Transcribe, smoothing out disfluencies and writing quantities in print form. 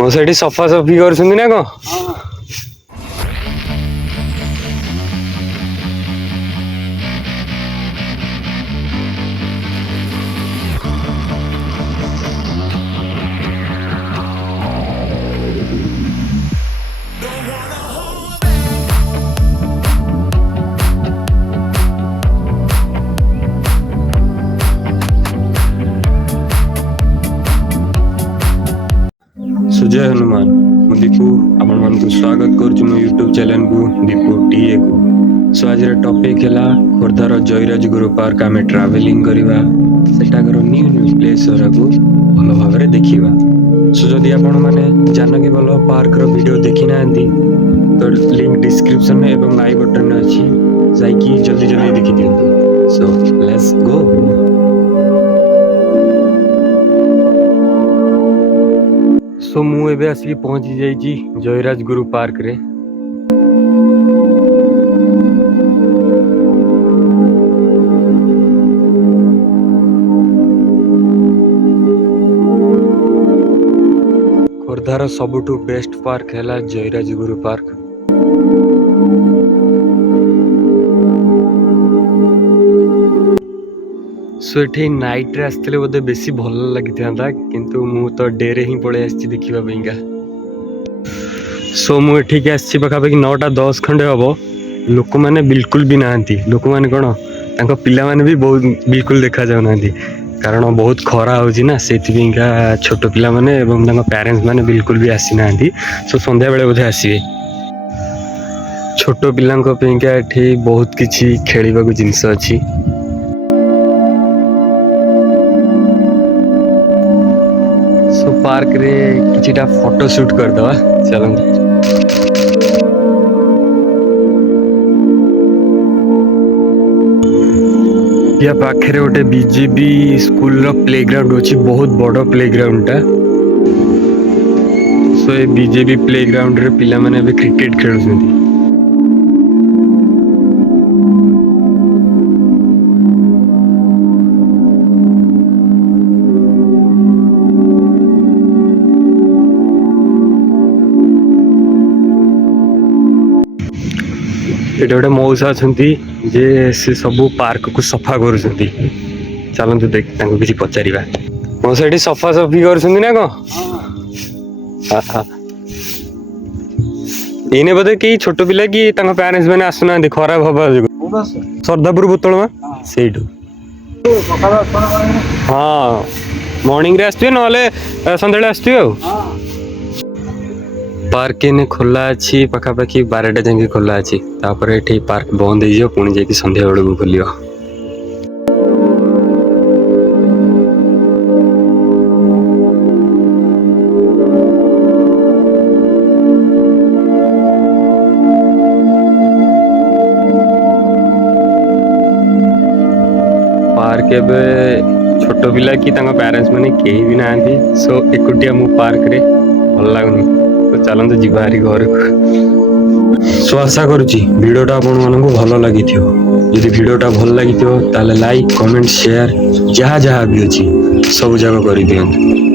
ମୋ ସେଠି ସଫାସଫି କରୁଛନ୍ତି ନା କଣ? जय हनुमान मु दीपू आपण मान स्वागत करुछु मो यूट्यूब चैनल को दीपू टीए को। सो आज टॉपिक है खोर्धार जयराज गुरु पार्क आम ट्रावेलिंग करवा सेठाकर न्यू न्यू प्लेस को भल भाव देखा। सो जदि आपण माने जानकी वल्लभ पार्क रो वीडियो देखि नांती तो लिंक डिस्क्रिप्शन में एवं आई बटन में अच्छी जाइकी जल्दी जल्दी देखि दियंतु। So let's go. सो मु एबे आसिक पहुंची जाइए जयराज गुरु पार्क रे। खोर्धार सबुठु बेस्ट पार्क है जयराज गुरु पार्क। सो ये नाइट रे आसते बोधे बेसी भल लगी था किंतु मु तो डे रे ही पड़े आसी देखा। सो मुझे पाखापाखि 9:10 खंडे हम लोक मैंने बिल्कुल भी नहांती। लोक मैंने कौन तांको पिला माने भी बहुत बिल्कुल देखा जाऊ ना कारण बहुत खरा होची ना से छोट पिला माने एवं तांको पेरेंट्स माने बिल्कुल भी आसी ना। सो संध्या बेले बोधे आसवे। छोट पिलांको पेंका एठी बहुत किछि खेलिबा को जिंस अछि। सो पार्क रे किछिटा फोटो शूट कर दवा चलंतु। या पाखे गोटे बीजेपी स्कूल रो प्लेग्राउंड अच्छी बहुत बड़ प्लेग्राउंड टा। सो ये बीजेपी प्लेग्राउंड रे पिला माने भी क्रिकेट खेलुछंती। एटा गोटे मौसा अछंती जे से सबू पार्क को सफा करूछंती। चलंतु देख तांको किछि पचारिबा। मौसा एठी सफा सफी करूछंती ना को? हां हां। एने बदे की छोट पिला की तांको पेरेंट्स माने आसुना खराब हबा जो सरदापुर बोतलमा सेइठु। हां मॉर्निंग रे आस्तियो नले संध्याळे आस्तियो। पार्क ने खोला अच्छी पाखापाखि 12टा जाके खोला अच्छी तापर ये पार्क बंद हो पुणी जाकि संध्या बेल को खोल। पार्क एबे छोट पिला कि पेरेंट्स माने केही भी नांती। सो एकुटिया मु पार्क रे भल लागुनी तो चलते जीवा हारी घर को। सो आशा करुच्ची वीडियोटा आपण मानक भल लगी। यदि वीडियोटा भल लगी ताले लाइक कमेंट शेयर जहाँ जहाँ भी अच्छी सब जगह कर दियंतु।